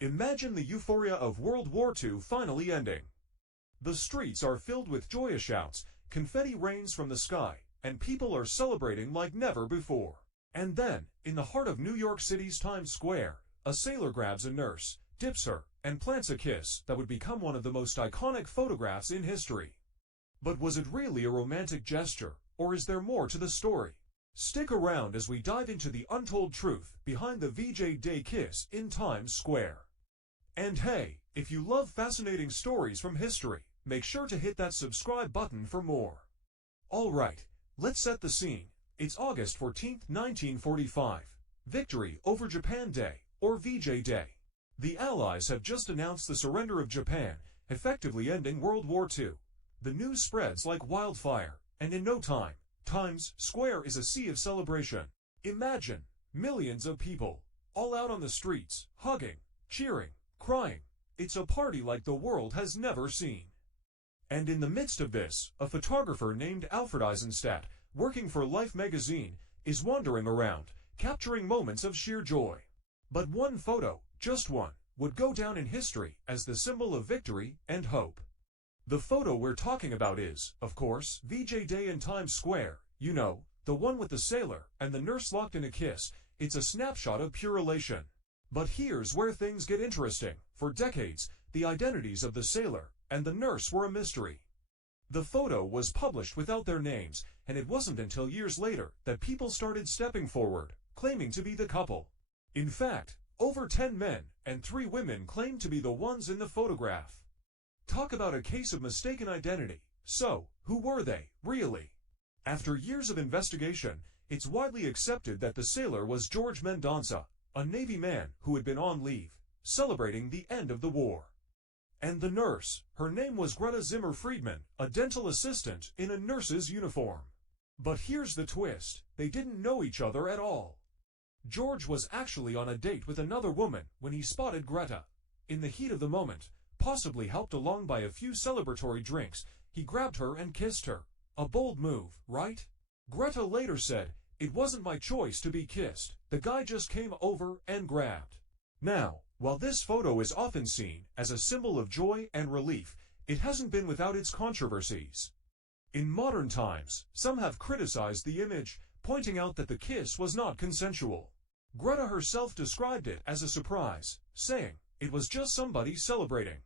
Imagine the euphoria of World War II finally ending. The streets are filled with joyous shouts, confetti rains from the sky, and people are celebrating like never before. And then, in the heart of New York City's Times Square, a sailor grabs a nurse, dips her, and plants a kiss that would become one of the most iconic photographs in history. But was it really a romantic gesture, or is there more to the story? Stick around as we dive into the untold truth behind the VJ Day kiss in Times Square. And hey, if you love fascinating stories from history, make sure to hit that subscribe button for more. Alright, let's set the scene. It's August 14th, 1945. Victory over Japan Day, or VJ Day. The Allies have just announced the surrender of Japan, effectively ending World War II. The news spreads like wildfire, and in no time, Times Square is a sea of celebration. Imagine millions of people, all out on the streets, hugging, cheering, crying. It's a party like the world has never seen. And in the midst of this, a photographer named Alfred Eisenstadt, working for Life magazine, is wandering around, capturing moments of sheer joy. But one photo, just one, would go down in history as the symbol of victory and hope. The photo we're talking about is, of course, VJ Day in Times Square. You know, the one with the sailor and the nurse locked in a kiss. It's a snapshot of pure elation. But here's where things get interesting. For decades, the identities of the sailor and the nurse were a mystery. The photo was published without their names, and it wasn't until years later that people started stepping forward, claiming to be the couple. In fact, over 10 men and 3 women claimed to be the ones in the photograph. Talk about a case of mistaken identity. So, who were they, really? After years of investigation, it's widely accepted that the sailor was George Mendonça, a Navy man who had been on leave, celebrating the end of the war. And the nurse, her name was Greta Zimmer Friedman, a dental assistant in a nurse's uniform. But here's the twist, they didn't know each other at all. George was actually on a date with another woman when he spotted Greta. In the heat of the moment, possibly helped along by a few celebratory drinks, he grabbed her and kissed her. A bold move, right? Greta later said, "It wasn't my choice to be kissed. The guy just came over and grabbed." Now, while this photo is often seen as a symbol of joy and relief, it hasn't been without its controversies. In modern times, some have criticized the image, pointing out that the kiss was not consensual. Greta herself described it as a surprise, saying, "It was just somebody celebrating.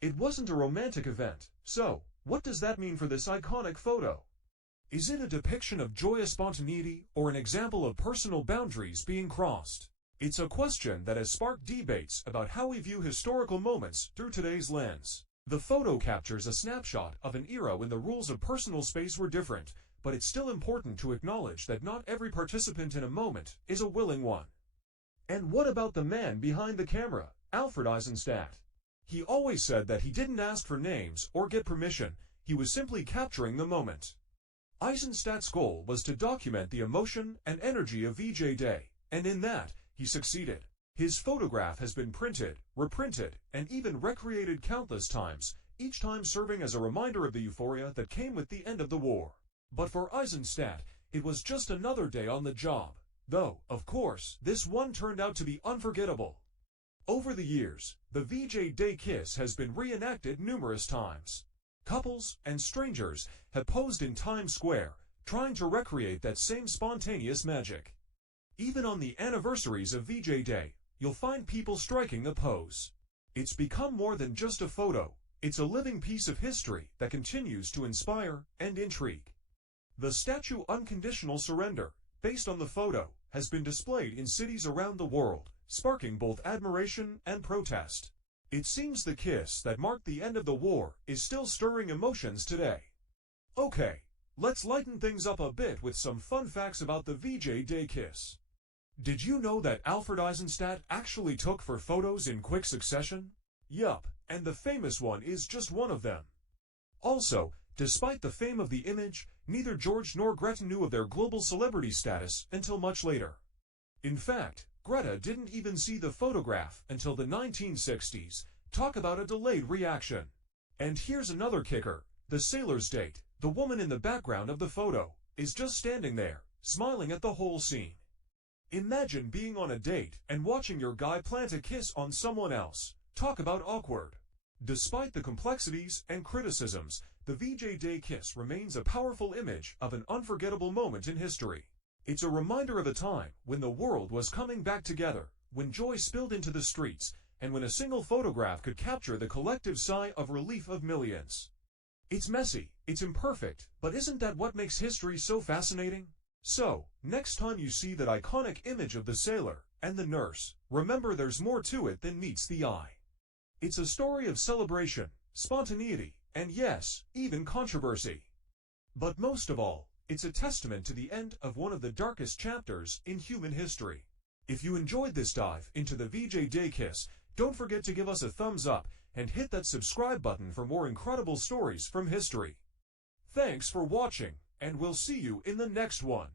It wasn't a romantic event." So, what does that mean for this iconic photo? Is it a depiction of joyous spontaneity or an example of personal boundaries being crossed? It's a question that has sparked debates about how we view historical moments through today's lens. The photo captures a snapshot of an era when the rules of personal space were different, but it's still important to acknowledge that not every participant in a moment is a willing one. And what about the man behind the camera, Alfred Eisenstadt? He always said that he didn't ask for names or get permission, he was simply capturing the moment. Eisenstadt's goal was to document the emotion and energy of VJ Day, and in that, he succeeded. His photograph has been printed, reprinted, and even recreated countless times, each time serving as a reminder of the euphoria that came with the end of the war. But for Eisenstadt, it was just another day on the job. Though, of course, this one turned out to be unforgettable. Over the years, the VJ Day kiss has been reenacted numerous times. Couples and strangers have posed in Times Square, trying to recreate that same spontaneous magic. Even on the anniversaries of VJ Day, you'll find people striking the pose. It's become more than just a photo, it's a living piece of history that continues to inspire and intrigue. The statue Unconditional Surrender, based on the photo, has been displayed in cities around the world, sparking both admiration and protest. It seems the kiss that marked the end of the war is still stirring emotions today. Okay, let's lighten things up a bit with some fun facts about the VJ Day kiss. Did you know that Alfred Eisenstadt actually took 4 photos in quick succession? Yup, and the famous one is just one of them. Also, despite the fame of the image, neither George nor Greta knew of their global celebrity status until much later. In fact, Greta didn't even see the photograph until the 1960s. Talk about a delayed reaction. And here's another kicker. The sailor's date, the woman in the background of the photo, is just standing there, smiling at the whole scene. Imagine being on a date and watching your guy plant a kiss on someone else. Talk about awkward. Despite the complexities and criticisms, the VJ Day kiss remains a powerful image of an unforgettable moment in history. It's a reminder of a time when the world was coming back together, when joy spilled into the streets, and when a single photograph could capture the collective sigh of relief of millions. It's messy, it's imperfect, but isn't that what makes history so fascinating? So, next time you see that iconic image of the sailor and the nurse, remember there's more to it than meets the eye. It's a story of celebration, spontaneity, and yes, even controversy. But most of all, it's a testament to the end of one of the darkest chapters in human history. If you enjoyed this dive into the VJ Day kiss, don't forget to give us a thumbs up and hit that subscribe button for more incredible stories from history. Thanks for watching, and we'll see you in the next one.